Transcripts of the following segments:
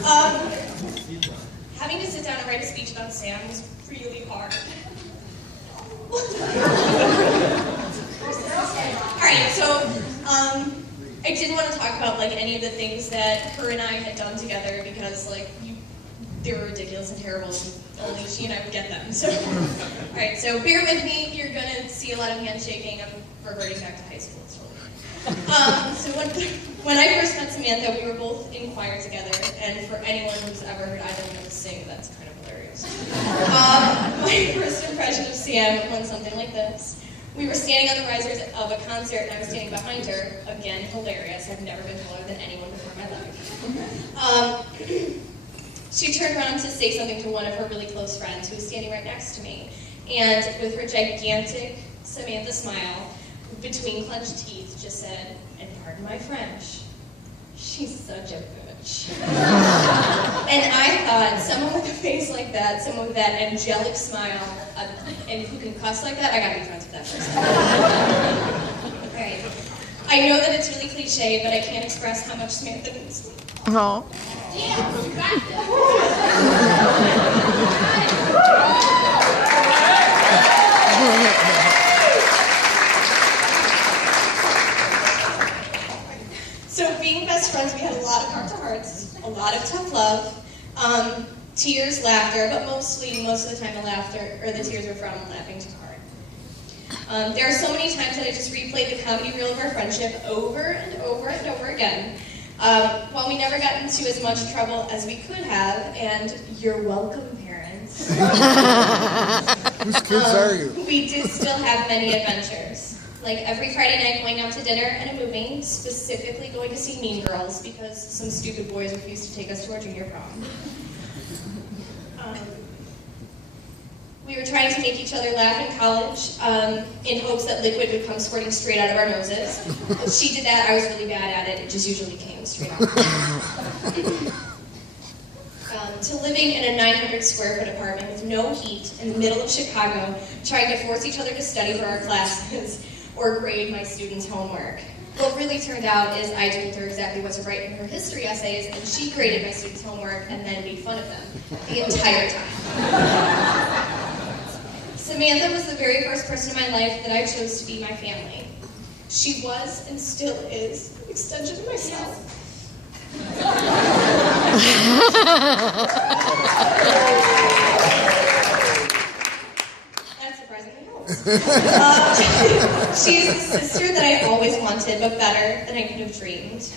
Um, Having to sit down and write a speech about Sam was really hard. Alright, so I didn't want to talk about like any of the things that her and I had done together because like they were ridiculous and terrible and only she and I would get them. So alright, so bear with me, you're gonna see a lot of handshaking. I'm reverting back to high school. So when I first met Samantha, we were both in choir together, and for anyone who's ever heard either of us sing, that's kind of hilarious. My first impression of Sam went something like this. We were standing on the risers of a concert, and I was standing behind her. Again, hilarious. I've never been taller than anyone before in my life. She turned around to say something to one of her really close friends who was standing right next to me, and with her gigantic Samantha smile, between clenched teeth, just said, and pardon my French, she's such a bitch. And I thought, someone with a face like that, someone with that angelic smile, and who can cuss like that, I gotta be friends with that person. Alright. I know that it's really cliche, but I can't express how much Samantha means to me. Oh. Yeah, you got So being best friends, we had a lot of heart-to-hearts, a lot of tough love, tears, laughter, but most of the time the laughter, or the tears were from laughing too hard. There are so many times that I just replayed the comedy reel of our friendship over and over and over again. While we never got into as much trouble as we could have, and you're welcome, parents. Whose kids are you? We did still have many adventures. Like every Friday night going out to dinner and a movie, specifically going to see Mean Girls because some stupid boys refused to take us to our junior prom. We were trying to make each other laugh in college in hopes that liquid would come squirting straight out of our noses. If she did that, I was really bad at it. It just usually came straight out. To living in a 900 square foot apartment with no heat in the middle of Chicago, trying to force each other to study for our classes or grade my students' homework. What really turned out is I told her exactly what to write in her history essays, and she graded my students' homework and then made fun of them the entire time. Samantha was the very first person in my life that I chose to be my family. She was, and still is, an extension of myself. That surprisingly helps. She is the sister that I always wanted, but better than I could have dreamed.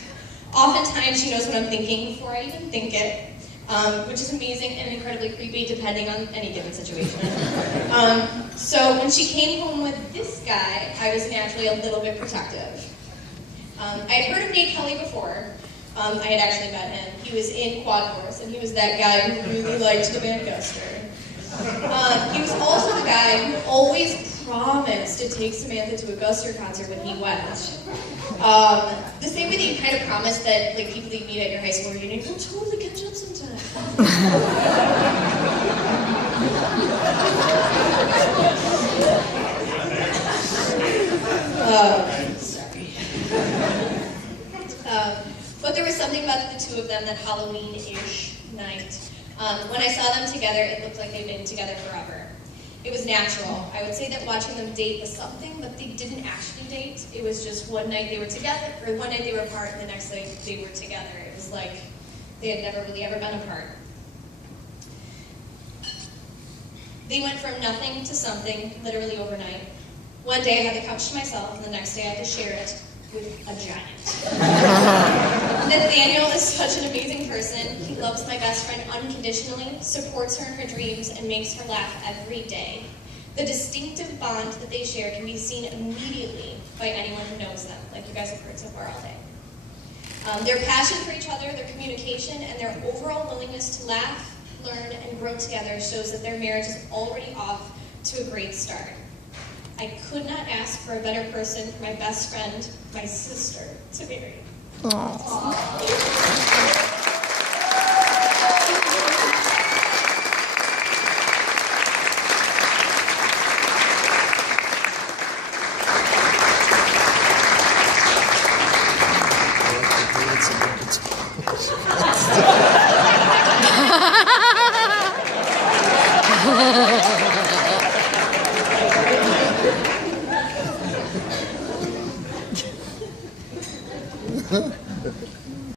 Oftentimes, she knows what I'm thinking before I even think it. Which is amazing and incredibly creepy depending on any given situation. So when she came home with this guy, I was naturally a little bit protective. I had heard of Nate Kelly before. I had actually met him. He was in Quad Force, and he was that guy who really liked the band Guster. He was also the guy who always promised to take Samantha to a Guster concert when he went. The same way that you kind of promised that like people that you meet at your high school reunion, you'll totally catch up sometime. Sorry. But there was something about the two of them that Halloween-ish night. When I saw them together, it looked like they'd been together forever. It was natural. I would say that watching them date was something, but they didn't actually date. It was just one night they were together, or one night they were apart, and the next night they were together. It was like they had never really ever been apart. They went from nothing to something literally overnight. One day I had the couch to myself, and the next day I had to share it with a giant. Nathaniel is such an amazing person. He loves my best friend unconditionally, supports her in her dreams, and makes her laugh every day. The distinctive bond that they share can be seen immediately by anyone who knows them, like you guys have heard so far all day. Their passion for each other, their communication, and their overall willingness to laugh, learn, and grow together shows that their marriage is already off to a great start. I could not ask for a better person for my best friend, my sister, to marry. Aww.